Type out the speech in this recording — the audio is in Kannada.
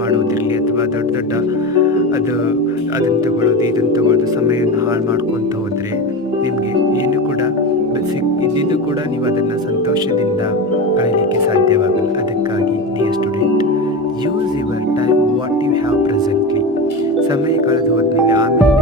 ಮಾಡೋದಿರಲಿ ಅಥವಾ ದೊಡ್ಡ ದೊಡ್ಡ ಅದು ಅದನ್ನು ತಗೊಳ್ಳೋದು ಇದನ್ನು ತಗೊಳ್ಳೋದು ಸಮಯವನ್ನು ಹಾಳು ಮಾಡ್ಕೊತ ಹೋದರೆ ನಿಮಗೆ ಏನು ಕೂಡ ಇದ್ದಿದ್ದು ಕೂಡ ನೀವು ಅದನ್ನು ಸಂತೋಷದಿಂದ ಕಳೀಲಿಕ್ಕೆ ಸಾಧ್ಯವಾಗಲ್ಲ. ಅದಕ್ಕಾಗಿ dear student, use your time what you have presently. ಸಮಯ ಕಳೆದು ಹೋದ್ಮೇಲೆ ಆಮೇಲೆ